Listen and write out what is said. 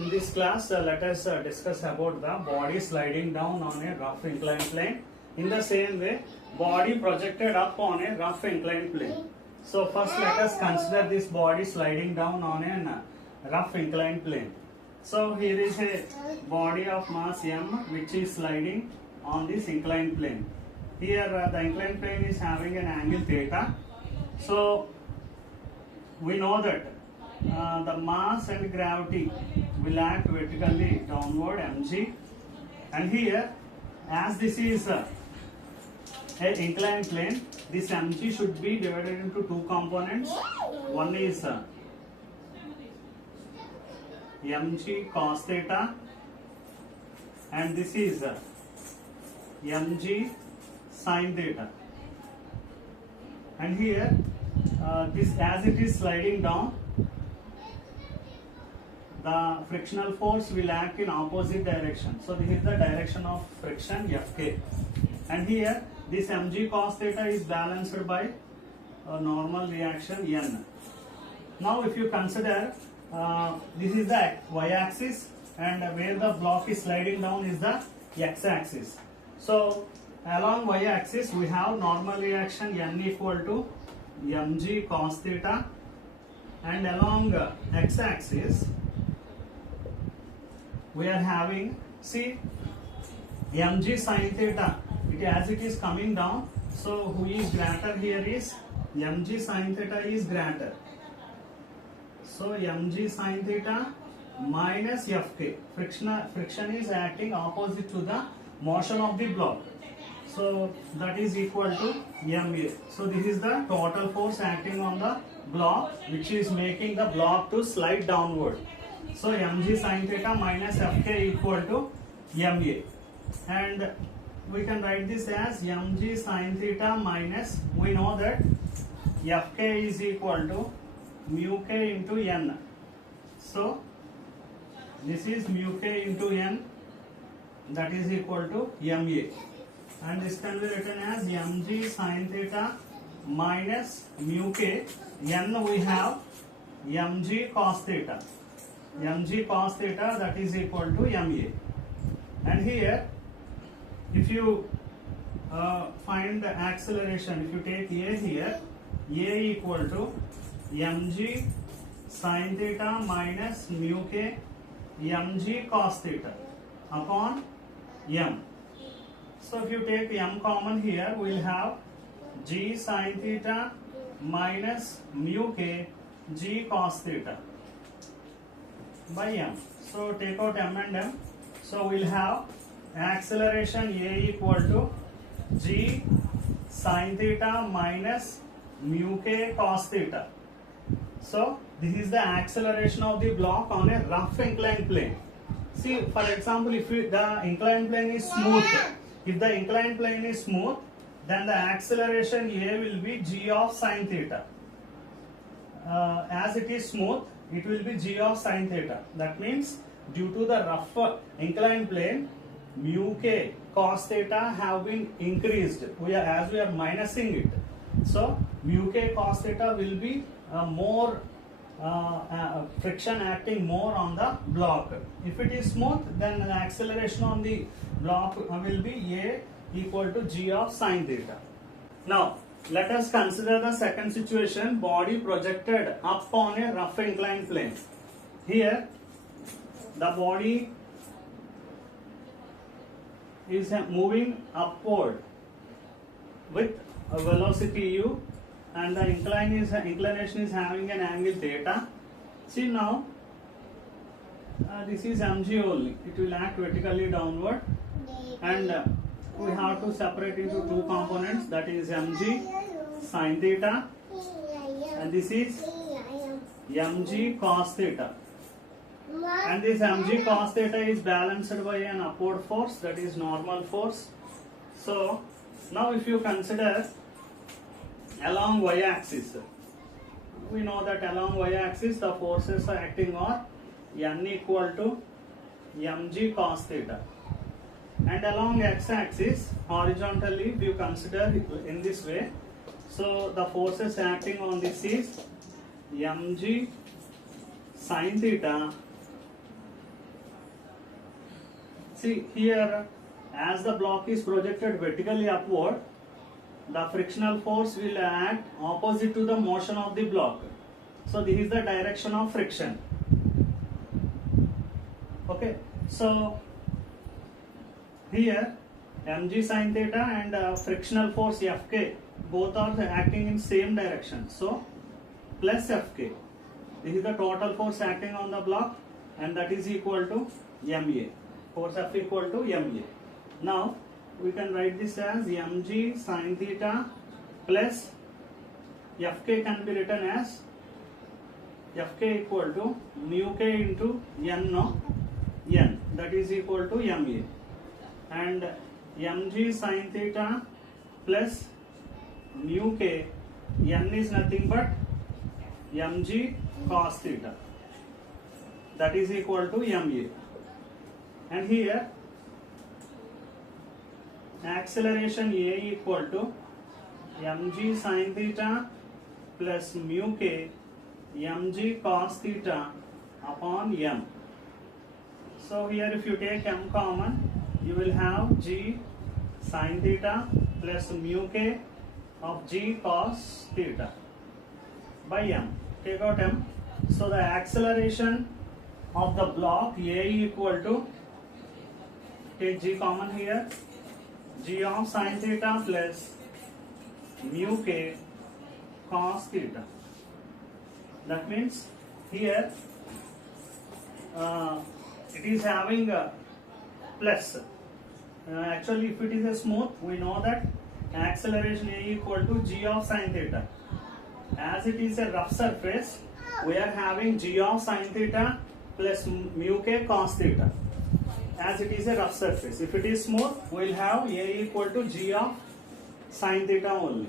In this class, let us discuss about the body sliding down on a rough inclined plane. In the same way, body projected up on a rough inclined plane. So first let us consider this body sliding down on a rough inclined plane. So here is a body of mass m which is sliding on this inclined plane. Here the inclined plane is having an angle theta. So we know that the mass and gravity will act vertically downward mg, and here as this is an inclined plane, this mg should be divided into two components. One is mg cos theta, and this is mg sin theta. And here this, as it is sliding down, the frictional force will act in opposite direction. So this is the direction of friction Fk. And here this mg cos theta is balanced by a normal reaction N. Now if you consider this is the y-axis, and where the block is sliding down is the x-axis. So along y-axis we have normal reaction N equal to mg cos theta, and along x-axis we are having, see, mg sin theta, as it is coming down. So who is greater here is mg sin theta is greater. So mg sin theta minus Fk, friction is acting opposite to the motion of the block. So that is equal to ma. So this is the total force acting on the block, which is making the block to slide downward. So mg sin theta minus Fk equal to ma, and we can write this as mg sin theta minus, we know that Fk is equal to mu k into n. So this is mu k into n, that is equal to ma, and this can be written as mg sin theta minus mu k. N we have mg cos theta, that is equal to ma. And here if you find the acceleration, if you take a here, a equal to mg sin theta minus mu k mg cos theta upon m. So if you take m common here, we will have g sin theta minus mu k g cos theta by m. So take out m and m. So we will have acceleration a equal to g sin theta minus mu k cos theta. So this is the acceleration of the block on a rough inclined plane. See, for example, if the inclined plane is smooth, if the inclined plane is smooth, then the acceleration a will be g of sin theta. As it is smooth, it will be g of sin theta. That means due to the rough inclined plane, mu k cos theta have been increased. As we are minusing it, so mu k cos theta will be more friction acting more on the block. If it is smooth, then the acceleration on the block will be a equal to g of sin theta. Now let us consider the second situation, body projected up on a rough inclined plane. Here the body is moving upward with a velocity u, and the inclination is having an angle theta. See now, this is mg only, it will act vertically downward, and we have to separate into two components, that is mg sin theta, and this is mg cos theta. And this mg cos theta is balanced by an upward force, that is normal force. So now if you consider along y-axis, we know that along y-axis the forces are acting on n equal to mg cos theta, and along x-axis horizontally if you consider in this way, so the forces acting on this is mg sin theta See here, as the block is projected vertically upward, the frictional force will act opposite to the motion of the block. So this is the direction of friction. Okay, so here mg sin theta and frictional force Fk both are acting in same direction. So plus Fk. This is the total force acting on the block, and that is equal to Ma. Force F equal to Ma. Now we can write this as mg sin theta plus Fk can be written as Fk equal to mu k into n no n, that is equal to Ma, and mg sin theta plus mu k, n is nothing but mg cos theta, that is equal to Ma. And here acceleration A equal to mg sin theta plus mu k mg cos theta upon m. So here if you take m common, you will have g sin theta plus mu k of g cos theta by m. Take out m. So the acceleration of the block A equal to, take g common here, g of sin theta plus mu k cos theta. That means here it is having a plus. Actually, if it is a smooth, we know that acceleration A equal to g of sin theta. As it is a rough surface, we are having g of sin theta plus mu k cos theta. As it is a rough surface. If it is smooth, we will have A equal to g of sin theta only.